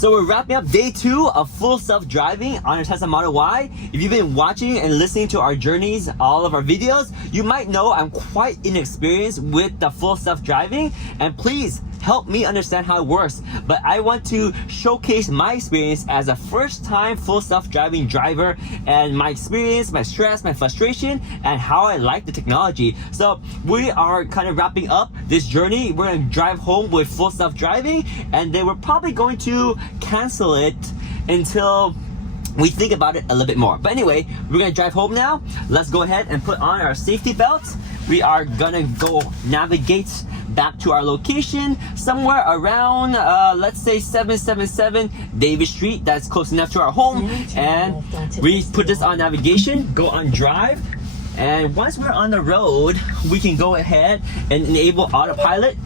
So we're wrapping up day 2 of full self-driving on our Tesla Model Y. If you've been watching and listening to our journeys, all of our videos, you might know I'm quite inexperienced with the full self-driving, and please help me understand how it works. But I want to showcase my experience as a first-time full self-driving driver and my experience, my stress, my frustration, and how I like the technology. So we are kind of wrapping up this journey. We're going to drive home with full self-driving, and then we're probably going to cancel it until we think about it a little bit more. But anyway, we're gonna drive home now. Let's go ahead and put on our safety belts. We are gonna go navigate back to our location somewhere around let's say 777 Davis Street. That's close enough to our home, and we put this on navigation, go on drive, and once we're on the road we can go ahead and enable autopilot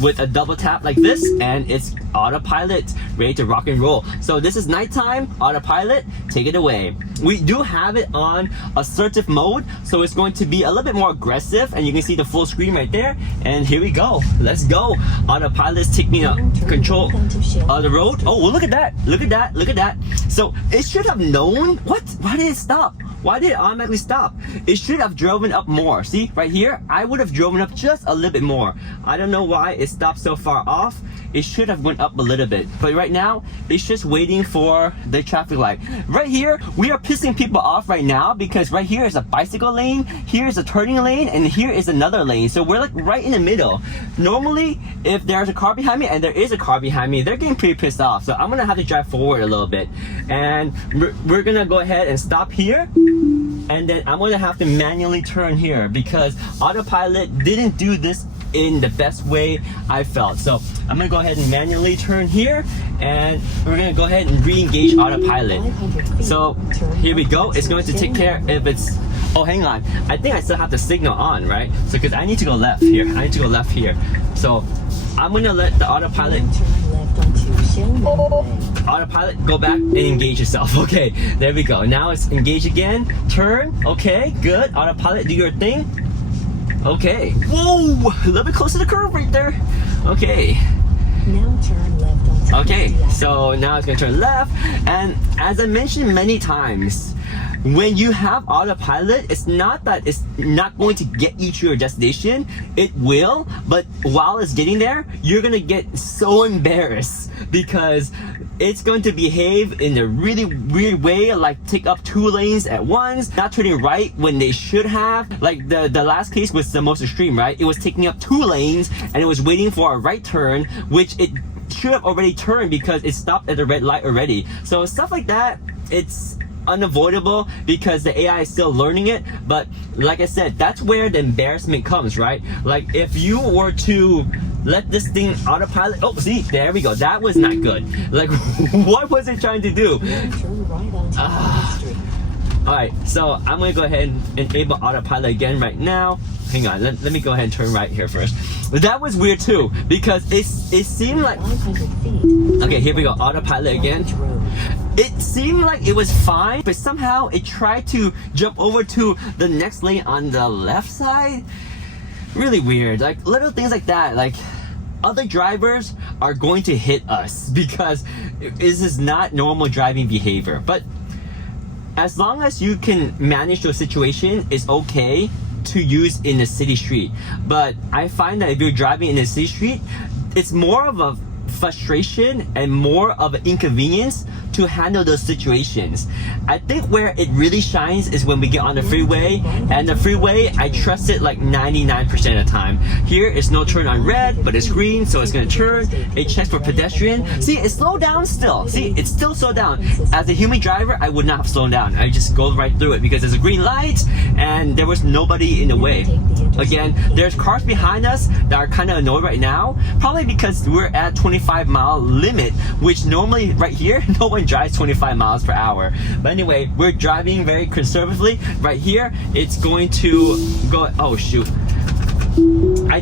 with a double tap like this, and it's autopilot, ready to rock and roll. So this is nighttime, autopilot, take it away. We do have it on assertive mode, so it's going to be a little bit more aggressive, and you can see the full screen right there. And here we go, let's go. Autopilot's taking control of the road. Oh, well, look at that, look at that, look at that. So it should have known, what? Why did it stop? Why did it automatically stop? It should have driven up more. See, right here, I would have driven up just a little bit more. I don't know why it stopped so far off. It should have went up a little bit. But right now, it's just waiting for the traffic light. Right here, we are pissing people off right now because right here is a bicycle lane, here is a turning lane, and here is another lane. So we're like right in the middle. Normally, if there's a car behind me, and there is a car behind me, they're getting pretty pissed off. So I'm gonna have to drive forward a little bit. And we're gonna go ahead and stop here. And then I'm gonna have to manually turn here because autopilot didn't do this in the best way I felt. So I'm gonna go ahead and manually turn here, and we're gonna go ahead and re-engage autopilot. So here we go. It's going to take care if it's, oh, hang on, I think I still have the signal on, right? So because I need to go left here, I need to go left here. So I'm gonna let the autopilot go back and engage yourself. Okay, there we go. Now it's engage again, turn. Okay, good. Autopilot, do your thing. Okay, whoa, a little bit close to the curve right there. Okay, now turn left onto okay, so now it's gonna turn left. And as I mentioned many times, when you have autopilot, it's not that it's not going to get you to your destination. It will, but while it's getting there, you're gonna get so embarrassed because it's going to behave in a really weird way, like take up 2 lanes at once, not turning right when they should have. Like the last case was the most extreme, right? It was taking up 2 lanes and it was waiting for a right turn, which it should have already turned because it stopped at the red light already. So stuff like that, it's unavoidable because the AI is still learning it. But like I said, that's where the embarrassment comes, right? Like if you were to let this thing autopilot, oh, see, there we go, that was not good. Like what was it trying to do? Alright, so I'm gonna go ahead and enable autopilot again right now. Hang on, let me go ahead and turn right here first. But that was weird too because it seemed like, okay, here we go, autopilot again. It seemed like it was fine, but somehow it tried to jump over to the next lane on the left side. Really weird, like little things like that. Like other drivers are going to hit us because this is not normal driving behavior. But as long as you can manage your situation, it's okay to use in a city street. But I find that if you're driving in a city street, it's more of a frustration and more of an inconvenience to handle those situations. I think where it really shines is when we get on the freeway, and the freeway, I trust it like 99% of the time. Here it's no turn on red, but it's green, so it's gonna turn. It checks for pedestrian. See, it slowed down still. See, it's still slowed down. As a human driver, I would not have slowed down. I just go right through it because there's a green light and there was nobody in the way. Again, there's cars behind us that are kind of annoyed right now, probably because we're at 25-mile limit, which normally right here, no one drives 25 miles per hour. But anyway, we're driving very conservatively. Right here, it's going to go, oh shoot. I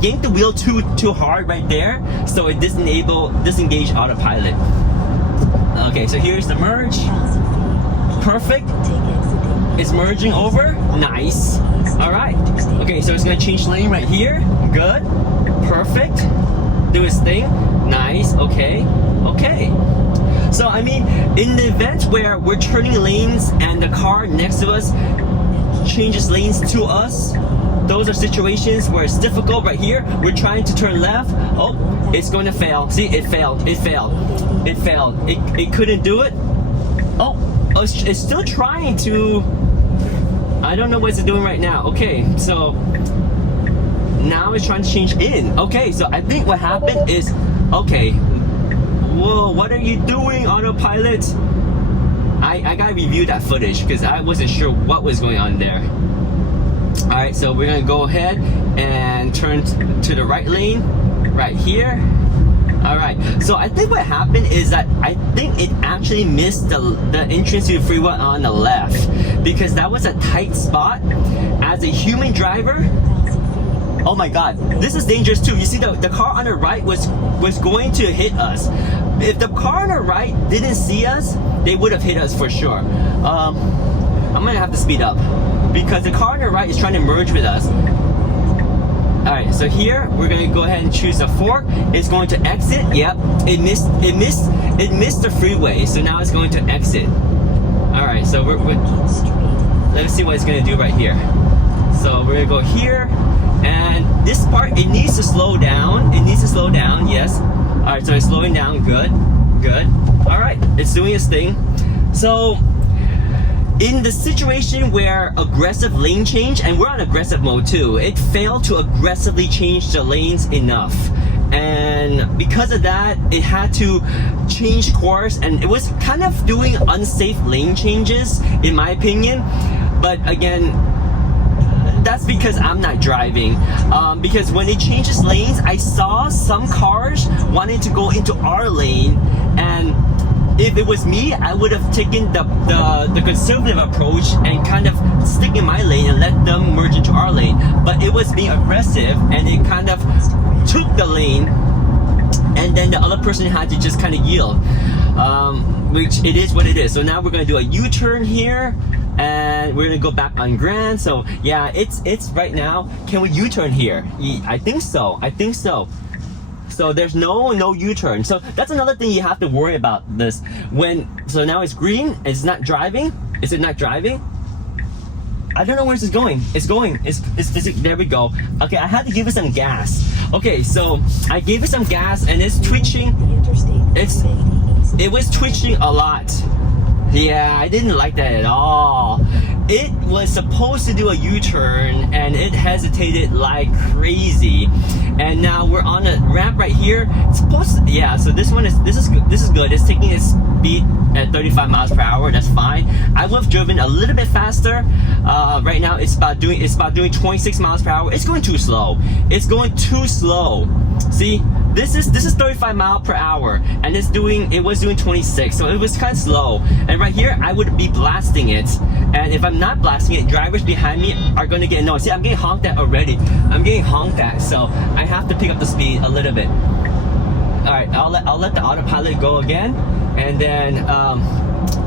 yanked the wheel too hard right there, so it disengaged autopilot. Okay, so here's the merge. Perfect. It's merging over. Nice. All right. Okay, so it's gonna change lane right here. Good. Perfect. Do its thing. Nice. Okay. So I mean, in the event where we're turning lanes and the car next to us changes lanes to us, those are situations where it's difficult. Right here, we're trying to turn left. Oh, it's going to fail. See, it failed. It couldn't do it. Oh, it's still trying to. I don't know what it's doing right now. Okay, so now it's trying to change in. Okay, so I think what happened is, okay, whoa, what are you doing, autopilot? I gotta review that footage because I wasn't sure what was going on there. Alright, so we're gonna go ahead and turn to the right lane right here. Alright, so I think what happened is that I think it actually missed the entrance to the freeway on the left because that was a tight spot. As a human driver, oh my god, this is dangerous too. You see the car on the right was going to hit us. If the car on the right didn't see us, they would have hit us for sure. I'm gonna have to speed up because the car on the right is trying to merge with us. Alright, so here we're gonna go ahead and choose a fork. It's going to exit. Yep, it missed the freeway, so now it's going to exit. Alright, so let's see what it's gonna do right here. So we're gonna go here, and this part, it needs to slow down. Yes. Alright, so it's slowing down. Good. Alright, it's doing its thing. So in the situation where aggressive lane change, and we're on aggressive mode too, it failed to aggressively change the lanes enough. And because of that, it had to change course, and it was kind of doing unsafe lane changes, in my opinion. But again, that's because I'm not driving. Because when it changes lanes, I saw some cars wanting to go into our lane, and if it was me, I would have taken the conservative approach and kind of stick in my lane and let them merge into our lane. But it was being aggressive, and it kind of took the lane, and then the other person had to just kind of yield, which it is what it is. So now we're going to do a U-turn here, and we're gonna go back on Grand. So yeah, it's right now. Can we U-turn here? I think so. So there's no U-turn. So that's another thing you have to worry about this. So now it's green. It's not driving. Is it not driving? I don't know where this is going. It's going. There we go. Okay, I had to give it some gas. Okay, so I gave it some gas, and it's twitching. It was twitching a lot. Yeah, I didn't like that at all. It was supposed to do a U-turn, and it hesitated like crazy. And now we're on a ramp right here. It's supposed to, yeah. So this is good. It's taking its speed at 35 miles per hour. That's fine. I would have driven a little bit faster. Right now it's about doing 26 miles per hour. It's going too slow. See, this is 35 miles per hour, and it was doing 26, so it was kind of slow. And right here, I would be blasting it, and if I'm not blasting it, drivers behind me are going to get annoyed. See, I'm getting honked at already. So I have to pick up the speed a little bit. All right, I'll let the autopilot go again, and then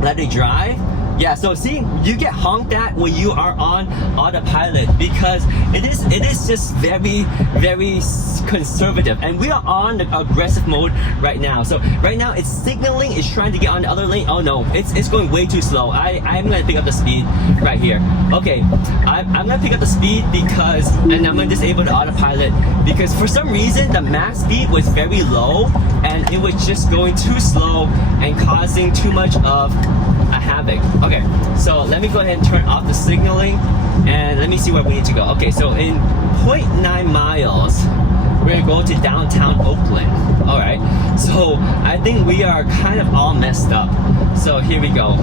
let it drive. Yeah, so see, you get honked at when you are on autopilot because it is just very, very conservative, and we are on the aggressive mode right now. So right now it's signaling, it's trying to get on the other lane. Oh no, it's going way too slow. I'm gonna pick up the speed right here. Okay, I'm gonna pick up the speed and I'm gonna disable the autopilot because for some reason the max speed was very low, and it was just going too slow and causing too much of a havoc. Okay, so let me go ahead and turn off the signaling, and let me see where we need to go. Okay, so in 0.9 miles, we're gonna go to downtown Oakland. All right, so I think we are kind of all messed up. So here we go.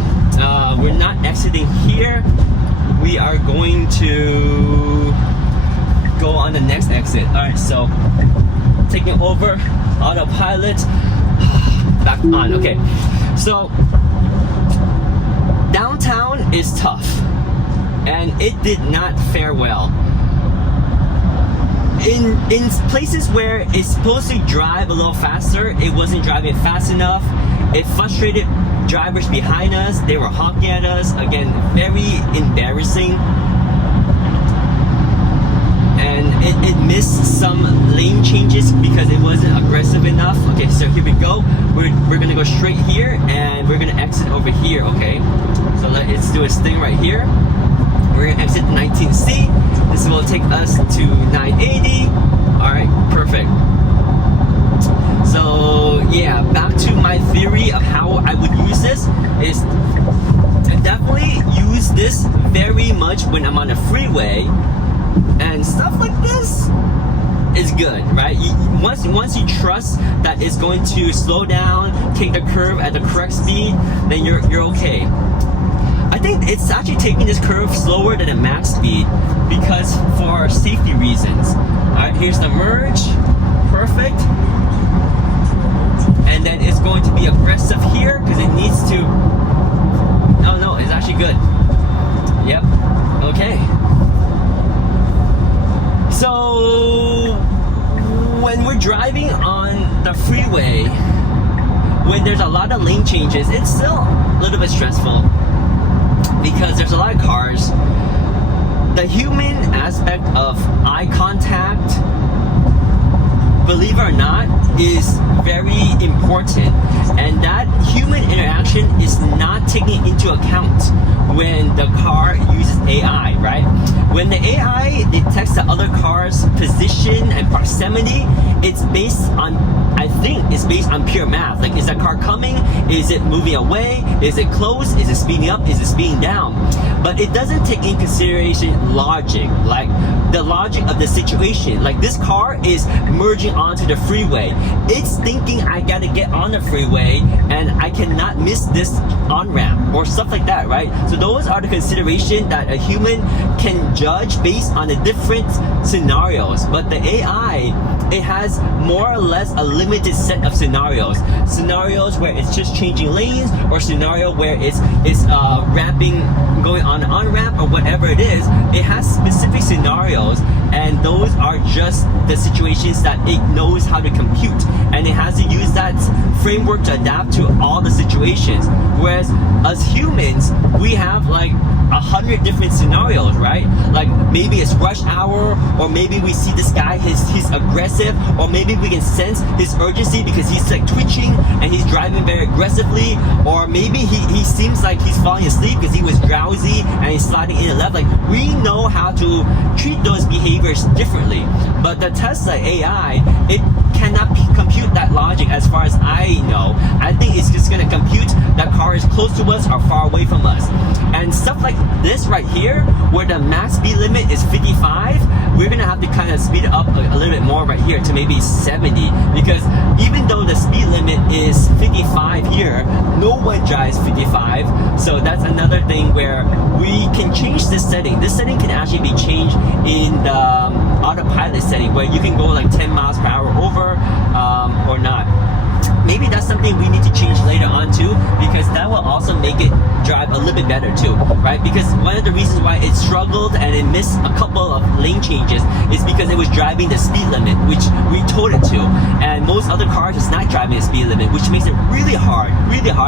We're not exiting here. We are going to go on the next exit. All right, so taking over autopilot, back on. Okay, so downtown is tough, and it did not fare well. In places where it's supposed to drive a little faster, it wasn't driving fast enough. It frustrated drivers behind us. They were honking at us. Again, very embarrassing. And it missed some lane changes because it wasn't aggressive enough. Okay, so here we go. We're gonna go straight here and we're gonna exit over here. Okay, so let's do its thing right here. We're gonna exit 19C. This will take us to 980. All right, perfect. So yeah, back to my theory of how I would use this is to definitely use this very much when I'm on a freeway and stuff like this is good, right? Once you trust that it's going to slow down, take the curve at the correct speed, then you're okay. I think it's actually taking this curve slower than the max speed because for safety reasons. Alright, here's the merge. Perfect. And then it's going to be aggressive here because it needs to... No, it's actually good. Yep. Okay. So when we're driving on the freeway, when there's a lot of lane changes, it's still a little bit stressful because there's a lot of cars. The human aspect of eye contact, believe it or not, is very important, and that human interaction is not taken into account when the car uses AI, right? When the AI detects the other car's position and proximity, it's based on, I think it's based on pure math. Like, is that car coming? Is it moving away? Is it close? Is it speeding up? Is it speeding down? But it doesn't take in consideration logic, like the logic of the situation. Like, this car is merging onto the freeway. It's thinking I gotta get on the freeway and I cannot miss this on-ramp or stuff like that, right? So those are the consideration that a human can judge based on the different scenarios. But the AI, it has more or less a limited set of scenarios. Scenarios where it's just changing lanes, or scenario where it's ramping, going on an on-ramp, or whatever it is. It has specific scenarios, and those are just the situations that it knows how to compute, and it has to use that framework to adapt to all the situations. Whereas as humans, we have like 100 different scenarios, right? Like, maybe it's rush hour, or maybe we see this guy, he's aggressive, or maybe we can sense his urgency because he's like twitching and he's driving very aggressively, or maybe he seems like he's falling asleep because he was drowsy and he's sliding in and left. Like, we know how to treat those behaviors differently. But the Tesla AI, it cannot compute that logic as far as I know. I think it's just gonna compute that car is close to us or far away from us. And stuff like this right here, where the max speed limit is 55, we're gonna have to kind of speed it up a little bit more right here to maybe 70, because even though the speed limit is 55 here, no one drives 55. So that's another thing where we can change this setting. This setting can actually be changed in the autopilot setting, where you can go like 10 miles per hour over or not. Maybe that's something we need to change later on too, because that will also make it drive a little bit better too, right? Because one of the reasons why it struggled and it missed a couple of lane changes is because it was driving the speed limit, which we told it to. And most other cars is not driving the speed limit, which makes it really hard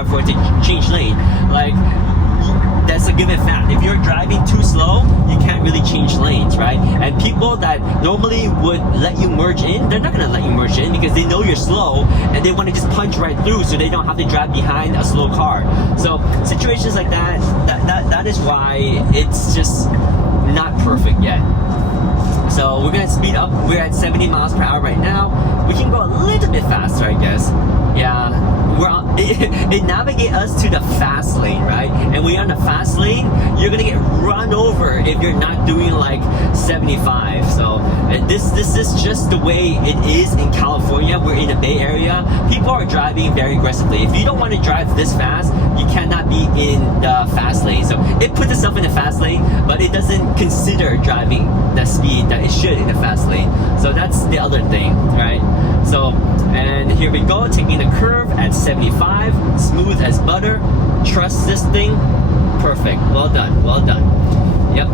for it to change lane. Like, that's a given fact. If you're driving too slow, you can't really change lanes, right? And people that normally would let you merge in, they're not gonna let you merge in because they know you're slow and they want to just punch right through so they don't have to drive behind a slow car. So situations like that is why it's just not perfect yet. So we're gonna speed up. We're at 70 miles per hour right now. We can go a little bit faster, I guess. Yeah. It navigates us to the fast lane, right? And when you're on the fast lane, you're gonna get run over if you're not doing like 75. So this is just the way it is in California. We're in the Bay Area. People are driving very aggressively. If you don't want to drive this fast, you cannot be in the fast lane. So it puts itself in the fast lane, but it doesn't consider driving the speed that it should in the fast lane. So that's the other thing, right? So, and here we go, taking the curve at 75, smooth as butter. Trust this thing. Perfect. Well done. Well done. Yep.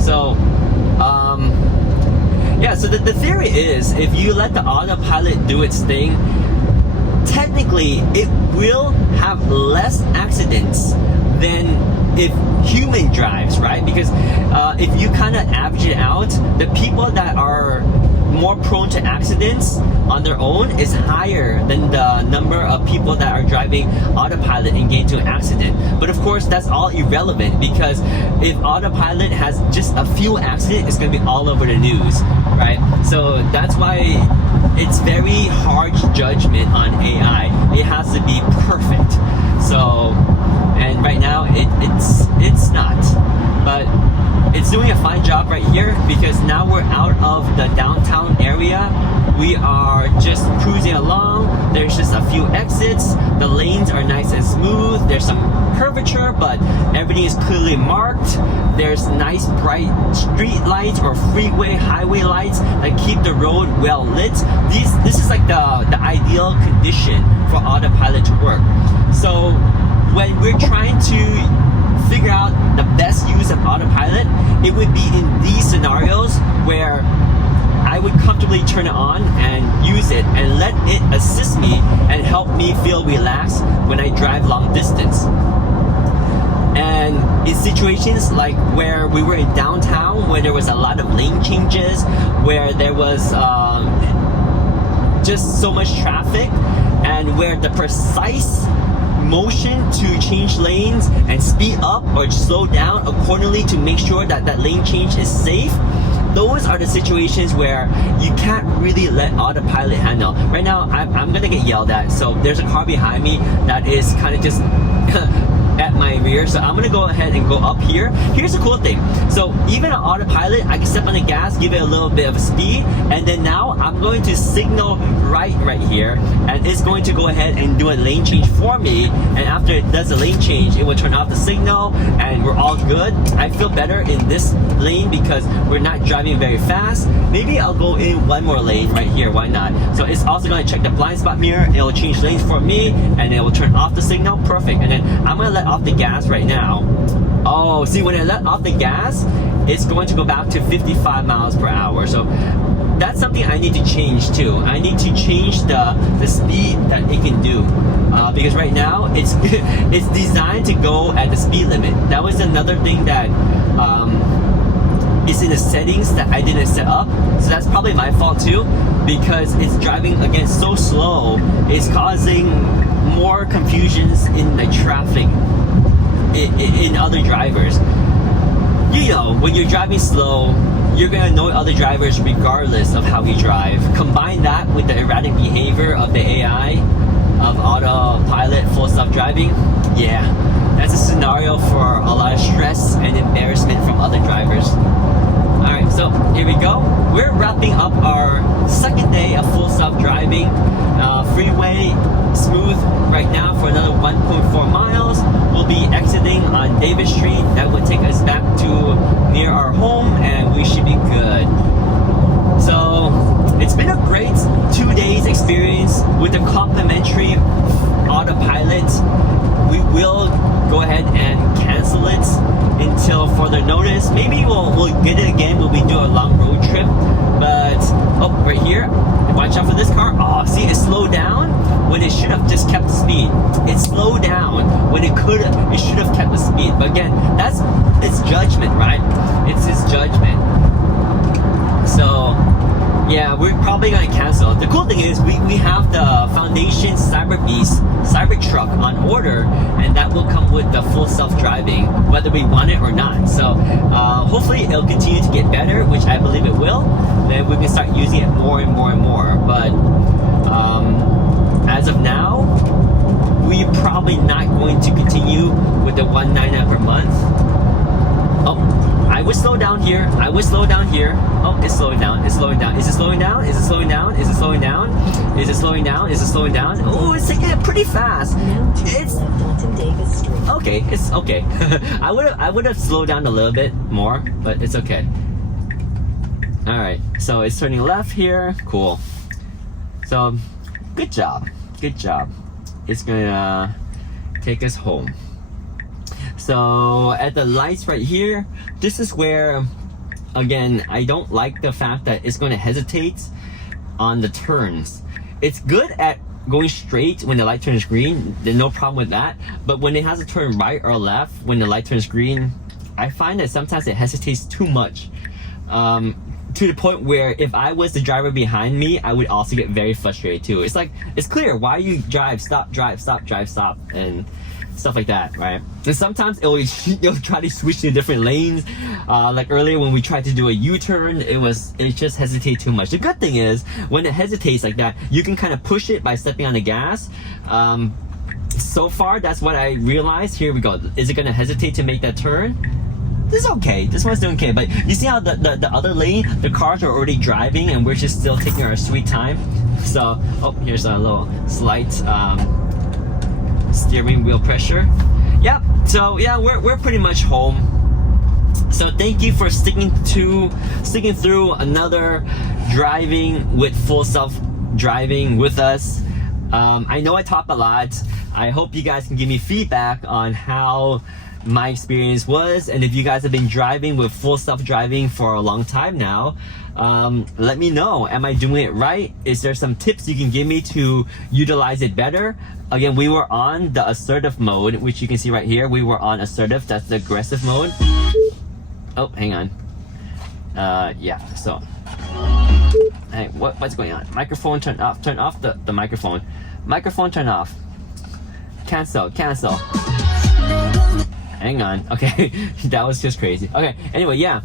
So, yeah, so the theory is, if you let the autopilot do its thing, technically it will have less accidents than if human drives, right? Because if you kind of average it out, the people that are more prone to accidents on their own is higher than the number of people that are driving autopilot and get into an accident. But of course, that's all irrelevant, because if autopilot has just a few accidents, it's going to be all over the news, right? So that's why it's very hard judgment on AI. It has to be perfect. So, and right now it's not, but it's doing a fine job right here, because now we're out of the downtown area. We are just cruising along. There's just a few exits. The lanes are nice and smooth. There's some curvature, but everything is clearly marked. There's nice bright street lights or freeway highway lights that keep the road well lit. This is like the ideal condition for autopilot to work. So when we're trying to figure out the best use of autopilot, it would be in these scenarios where I would comfortably turn it on and use it and let it assist me and help me feel relaxed when I drive long distance. And in situations like where we were in downtown, where there was a lot of lane changes, where there was just so much traffic, and where the precise motion to change lanes and speed up or slow down accordingly to make sure that that lane change is safe, those are the situations where you can't really let autopilot handle. Right now, I'm gonna get yelled at. So there's a car behind me that is kind of just at my rear, so I'm gonna go ahead and go up here. Here's the cool thing. So even on autopilot, I can step on the gas, give it a little bit of speed, and then now I'm going to signal right here, and it's going to go ahead and do a lane change for me. And after it does the lane change, it will turn off the signal, and we're all good. I feel better in this lane because we're not driving very fast. Maybe I'll go in one more lane right here. Why not? So it's also going to check the blind spot mirror. It will change lanes for me, and it will turn off the signal. Perfect. And then I'm going to let off the gas right now. Oh, see, when I let off the gas, it's going to go back to 55 miles per hour. So that's something I need to change too. I need to change the speed that it can do, because right now it's it's designed to go at the speed limit. That was another thing that is in the settings that I didn't set up. So that's probably my fault too, because it's driving again so slow. It's causing more confusions in the traffic in other drivers. You know, when you're driving slow, you're gonna annoy other drivers regardless of how you drive. Combine that with the erratic behavior of the AI, of autopilot, full self-driving. Yeah, that's a scenario for a lot of stress and embarrassment from other drivers. Alright, so here we go. We're wrapping up our second day of full self-driving. Freeway smooth right now for another 1.4 miles. We'll be exiting on Davis Street. That would take us back to near our home, and we should be good. So it's been a great 2 days experience with the complimentary autopilot. We will go ahead and cancel it until further notice. Maybe we'll get it again when we do a long road trip. But oh, right here, watch out for this car. Oh, see, it slowed down when it should have just kept the speed. It slowed down when it should have kept the speed. But again, that's its judgment, right? It's its judgment. So yeah, we're probably gonna cancel. The cool thing is we have the Foundation Cybertruck on order, and that will come with the full self-driving, whether we want it or not. So hopefully it'll continue to get better, which I believe it will. Then we can start using it more and more and more. But as of now, we're probably not going to continue with the $199 per month. Oh, I would slow down here. I would slow down here. Oh, it's slowing down. It's slowing down. Is it slowing down? Is it slowing down? Is it slowing down? Is it slowing down? Is it slowing down? Oh, it's taking it pretty fast. It's left onto Davis Street. okay. It's okay. I would have slowed down a little bit more, but it's okay. All right. So it's turning left here. Cool. So, good job. Good job. It's gonna take us home. So at the lights right here, this is where, again, I don't like the fact that it's going to hesitate on the turns. It's good at going straight when the light turns green, there's no problem with that. But when it has to turn right or left when the light turns green, I find that sometimes it hesitates too much. To the point where if I was the driver behind me, I would also get very frustrated too. It's like, it's clear, why you drive, stop, drive, stop, drive, stop, and stuff like that, right? And sometimes it'll try to switch to different lanes. Like earlier when we tried to do a U-turn, it just hesitated too much. The good thing is, when it hesitates like that, you can kind of push it by stepping on the gas. So far, that's what I realized. Here we go. Is it gonna hesitate to make that turn? This is okay. This one's doing okay. But you see how the other lane, the cars are already driving and we're just still taking our sweet time. So, oh, here's a little slight steering wheel pressure. Yep. So yeah, we're pretty much home. So thank you for sticking through another driving with full self-driving with us. I know I talk a lot. I hope you guys can give me feedback on how my experience was, and if you guys have been driving with full self-driving for a long time now, let me know. Am I doing it right? Is there some tips you can give me to utilize it better? Again, we were on the assertive mode, which you can see right here. We were on assertive. That's the aggressive mode. Oh, hang on. Yeah, so hey, what's going on? Microphone turn off the microphone. Microphone turn off. Cancel. Hang on. Okay, that was just crazy. Okay, anyway, yeah.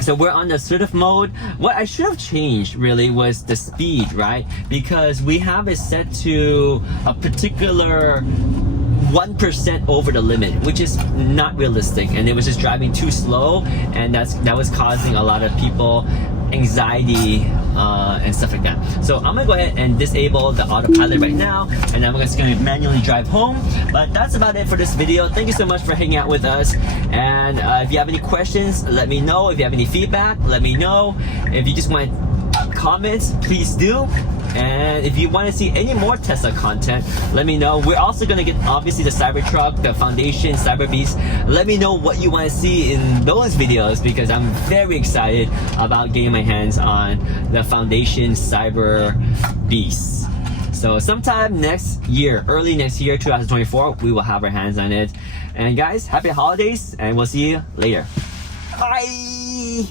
So we're on the assertive mode. What I should have changed really was the speed, right? Because we have it set to a particular 1% over the limit, which is not realistic, and it was just driving too slow, and that was causing a lot of people anxiety and stuff like that. So I'm gonna go ahead and disable the autopilot right now, and I'm just gonna manually drive home. But that's about it for this video. Thank you so much for hanging out with us, and if you have any questions, let me know. If you have any feedback, let me know. If you just want comments, please do. And if you want to see any more Tesla content, let me know. We're also going to get obviously the Cybertruck, the Foundation, Cyber Beast. Let me know what you want to see in those videos, because I'm very excited about getting my hands on the Foundation Cyber Beast. So sometime next year, early next year, 2024, we will have our hands on it. And guys, happy holidays, and we'll see you later. Bye!